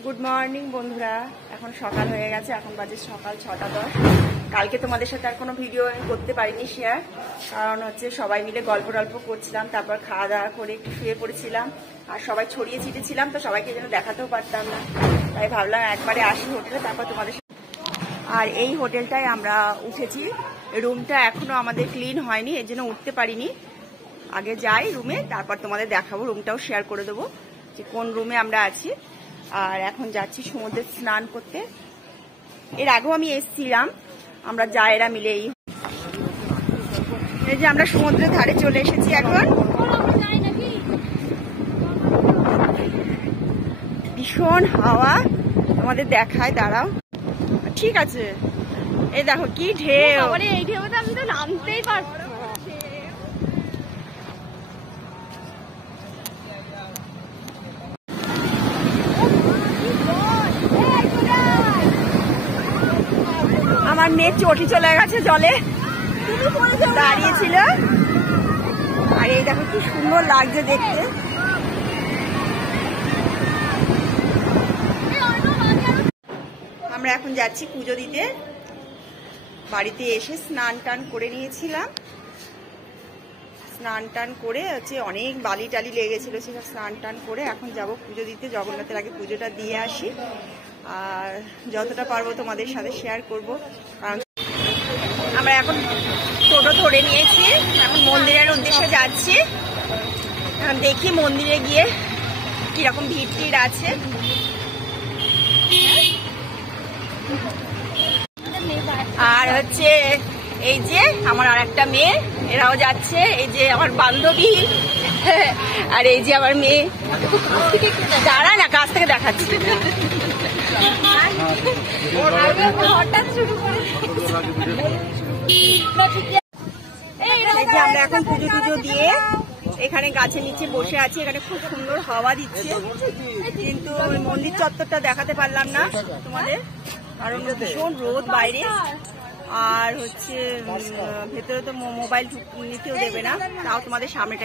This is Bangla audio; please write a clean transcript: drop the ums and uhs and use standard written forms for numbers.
গুড মর্নিং বন্ধুরা, এখন সকাল হয়ে গেছে, এখন বাজে সকাল 6:10। কালকে তোমাদের সাথে আর কোনো ভিডিও আমি করতে পারিনি শেয়ার, কারণ হচ্ছে সবাই মিলে গল্প করছিলাম, তারপর খাওয়া দাওয়া করে একটু শুয়ে পড়েছিলাম, আর সবাই ছড়িয়ে ছিটেছিলাম, তো সবাইকে যেন দেখাতেও পারতাম না, তাই ভাবলাম একবারে আসি হোটেলে, তারপর তোমাদের। আর এই হোটেলটায় আমরা উঠেছি, রুমটা এখনো আমাদের ক্লিন হয়নি, এর জন্য উঠতে পারিনি। আগে যাই রুমে, তারপর তোমাদের দেখাবো, রুমটাও শেয়ার করে দেবো যে কোন রুমে আমরা আছি। আর এখন যাচ্ছি সমুদ্রে স্নান করতে। এর আগেও আমি এসেছিলাম, আমরা জায়েরা মিলে। এই যে আমরা সমুদ্রের ধারে চলে এসেছি এখন। ভীষণ হাওয়া, তোমাদের দেখায়, দাঁড়াও। ঠিক আছে, এই দেখো কি ঢেউ। এই ঢেউতে আমি তো নামতেই পারবো না। আমার মেয়ে চটি চলে গেছে জলে, দাঁড়িয়েছিল। আর এই দেখো কি সুন্দর লাগছে দেখতে। আমরা এখন যাচ্ছি পুজো দিতে। বাড়িতে এসে স্নান টান করে নিয়েছিলাম, স্নান টান করে হচ্ছে অনেক বালি টালি লেগেছিল, সেসব স্নান টান করে এখন যাব পুজো দিতে। জগন্নাথের আগে পুজোটা দিয়ে আসি, আর যতটা পারবো তোমাদের সাথে শেয়ার করব। কারণ আমরা এখন টোটো ধরে নিয়েছি, এখন মন্দিরের উদ্দেশ্যে যাচ্ছি। এখন দেখি মন্দিরে গিয়ে কিরকম ভিড় টিড় আছে। আর হচ্ছে এই যে আমার আর একটা মেয়ে, এরাও যাচ্ছে। এই যে আমার বান্ধবী, আর এই যে আমার মেয়ে। দাঁড়া না, কাছ থেকে দেখাচ্ছি। এই যে আমরা এখন পুজো টুজো দিয়ে এখানে গাছের নিচে বসে আছি। এখানে খুব সুন্দর হাওয়া দিচ্ছে, কিন্তু ওই মন্দির চত্বরটা দেখাতে পারলাম না তোমাদের, কারণ ভীষণ রোদ বাইরে। আর হচ্ছে ভেতরে তো মোবাইল নিতেও দেবে না, তাও তোমাদের সামনেটা।